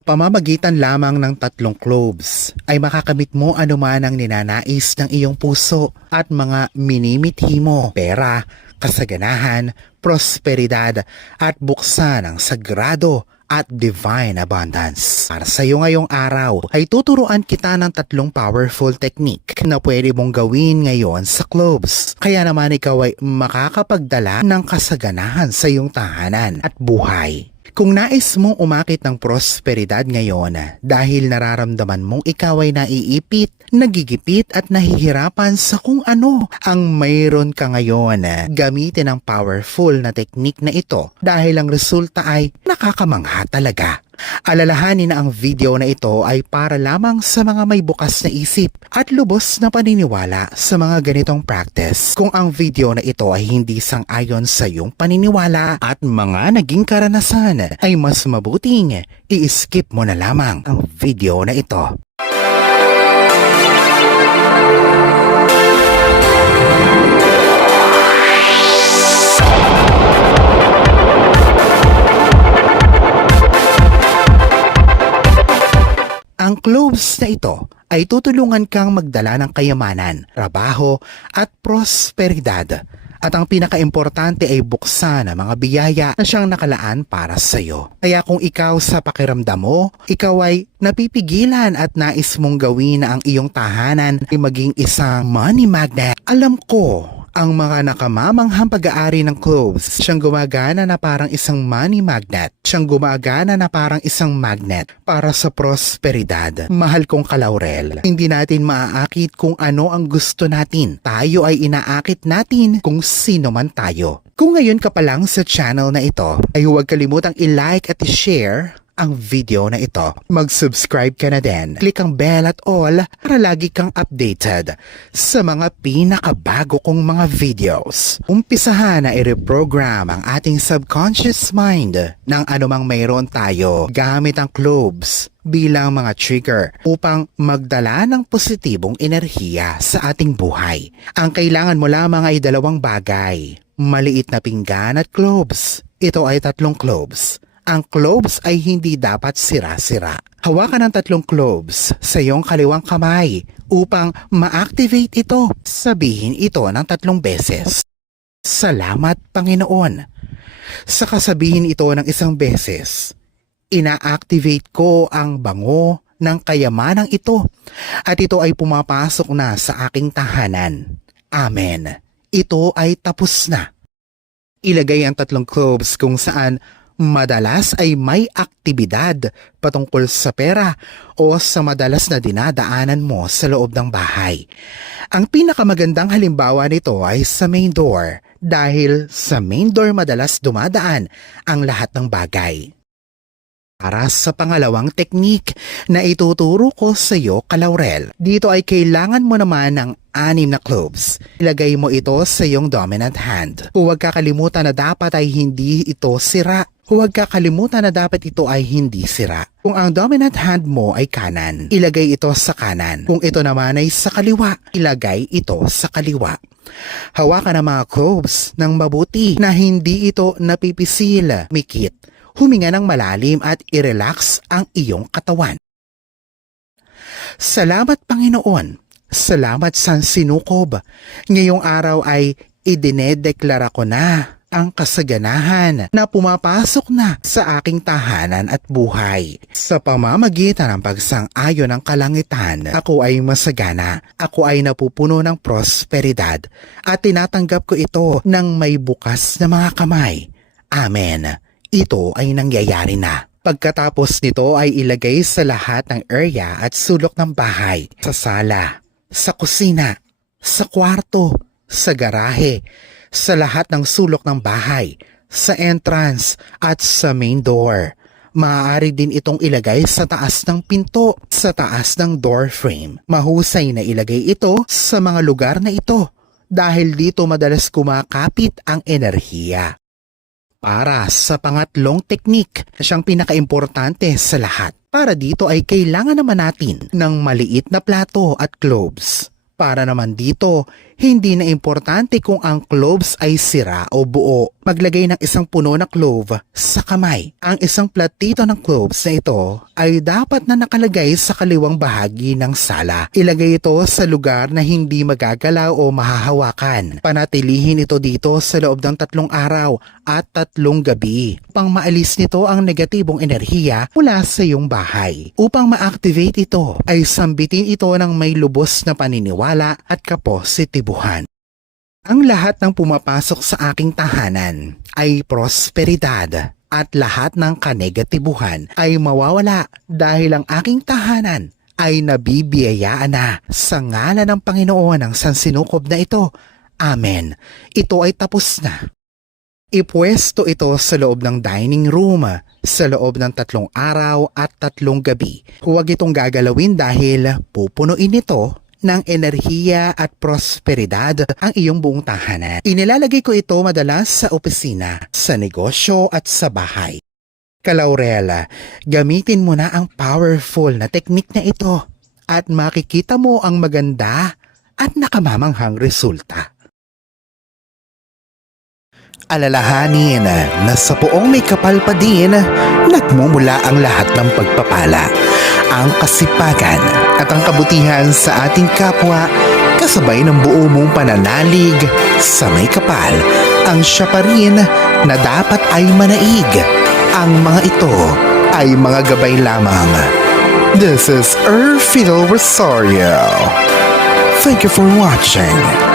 Pamamagitan lamang ng 3 cloves ay makakamit mo anuman ang ninanais ng iyong puso at mga minimithi mo, pera, kasaganahan, prosperidad at buksan ng sagrado at divine abundance. Para sa iyo ngayong araw ay tuturuan kita ng 3 powerful technique na pwede mong gawin ngayon sa cloves. Kaya naman ikaw ay makakapagdala ng kasaganahan sa iyong tahanan at buhay. Kung nais mong umakit ng prosperidad ngayon dahil nararamdaman mong ikaw ay naiipit, nagigipit at nahihirapan sa kung ano ang mayroon ka ngayon, gamitin ang powerful na teknik na ito dahil ang resulta ay nakakamangha talaga. Alalahanin na ang video na ito ay para lamang sa mga may bukas na isip at lubos na paniniwala sa mga ganitong practice. Kung ang video na ito ay hindi sang-ayon sa iyong paniniwala at mga naging karanasan, ay mas mabuting i-skip mo na lamang ang video na ito. Ang cloves na ito ay tutulungan kang magdala ng kayamanan, trabaho at prosperidad. At ang pinakaimportante ay buksan ang mga biyaya na siyang nakalaan para sa iyo. Kaya kung ikaw sa pakiramdam mo, ikaw ay napipigilan at nais mong gawin na ang iyong tahanan ay maging isang money magnet, alam ko ang mga nakamamanghang pag-aari ng cloves. Siyang gumagana na parang isang money magnet. Siyang gumagana na parang isang magnet para sa prosperidad. Mahal kong kalaurel, hindi natin maaakit kung ano ang gusto natin. Tayo ay inaakit natin kung sino man tayo. Kung ngayon ka pa lang sa channel na ito, ay huwag kalimutang i-like at i-share ang video na ito. Mag-subscribe ka na din. Click ang bell at all para lagi kang updated sa mga pinakabago kong mga videos. Umpisahan na i-reprogram ang ating subconscious mind ng anumang mayroon tayo gamit ang cloves bilang mga trigger upang magdala ng positibong enerhiya sa ating buhay. Ang kailangan mo lamang ay 2 bagay. Maliit na pinggan at cloves. Ito ay 3 cloves. Ang cloves ay hindi dapat sira-sira. Hawakan ang 3 cloves sa iyong kaliwang kamay upang ma-activate ito. Sabihin ito ng 3 beses. Salamat, Panginoon. Sa kasabihin ito ng 1 beses, ina-activate ko ang bango ng kayamanang ito at ito ay pumapasok na sa aking tahanan. Amen. Ito ay tapos na. Ilagay ang 3 cloves kung saan madalas ay may aktibidad patungkol sa pera o sa madalas na dinadaanan mo sa loob ng bahay. Ang pinakamagandang halimbawa nito ay sa main door dahil sa main door madalas dumadaan ang lahat ng bagay. Para sa pangalawang teknik na ituturo ko sa iyo, kalaurel, dito ay kailangan mo naman ng 6 na cloves. Ilagay mo ito sa iyong dominant hand. Huwag kakalimutan na dapat ay hindi ito sira. Huwag kakalimutan na dapat ito ay hindi sira. Kung ang dominant hand mo ay kanan, ilagay ito sa kanan. Kung ito naman ay sa kaliwa, ilagay ito sa kaliwa. Hawakan ang mga cloves ng mabuti na hindi ito napipisil, mikit. Huminga ng malalim at i-relax ang iyong katawan. Salamat, Panginoon. Salamat sa sinukob. Ngayong araw ay idinedeklara ko na ang kasaganahan na pumapasok na sa aking tahanan at buhay. Sa pamamagitan ng pagsang-ayon ng kalangitan, ako ay masagana, ako ay napupuno ng prosperidad at tinatanggap ko ito ng may bukas na mga kamay. Amen. Ito ay nangyayari na. Pagkatapos nito ay ilagay sa lahat ng area at sulok ng bahay, sa sala, sa kusina, sa kwarto, sa garahe, sa lahat ng sulok ng bahay, sa entrance at sa main door. Maaari din itong ilagay sa taas ng pinto, sa taas ng door frame. Mahusay na ilagay ito sa mga lugar na ito dahil dito madalas kumakapit ang enerhiya. Para sa pangatlong teknik na siyang pinakaimportante sa lahat. Para dito ay kailangan naman natin ng maliit na plato at cloves. Para naman dito, Hindi na importante kung ang cloves ay sira o buo. Maglagay ng isang puno na clove sa kamay. Ang isang platito ng cloves na ito ay dapat na nakalagay sa kaliwang bahagi ng sala. Ilagay ito sa lugar na hindi magagalaw o mahahawakan. Panatilihin ito dito sa loob ng 3 araw at 3 gabi upang maalis nito ang negatibong enerhiya mula sa iyong bahay. Upang ma-activate ito ay sambitin ito ng may lubos na paniniwala at kapositibuhan. Ang lahat ng pumapasok sa aking tahanan ay prosperidad at lahat ng kanegatibuhan ay mawawala dahil ang aking tahanan ay nabibiyayaan na sa ngalan ng Panginoon ang sansinukob na ito. Amen. Ito ay tapos na. Ipwesto ito sa loob ng dining room sa loob ng 3 araw at 3 gabi. Huwag itong gagalawin dahil pupunuin ito ng enerhiya at prosperidad ang iyong buong tahanan. Inilalagay ko ito madalas sa opisina, sa negosyo at sa bahay. Kalaurel, gamitin mo na ang powerful na teknik na ito at makikita mo ang maganda at nakamamanghang resulta. Alalahanin na sa poong may kapal pa din, nagmumula ang lahat ng pagpapala, ang kasipagan at ang kabutihan sa ating kapwa kasabay ng buo mong pananalig sa may kapal. Ang siya pa rin na dapat ay manaig. Ang mga ito ay mga gabay lamang. This is Erfidel Rosario. Thank you for watching.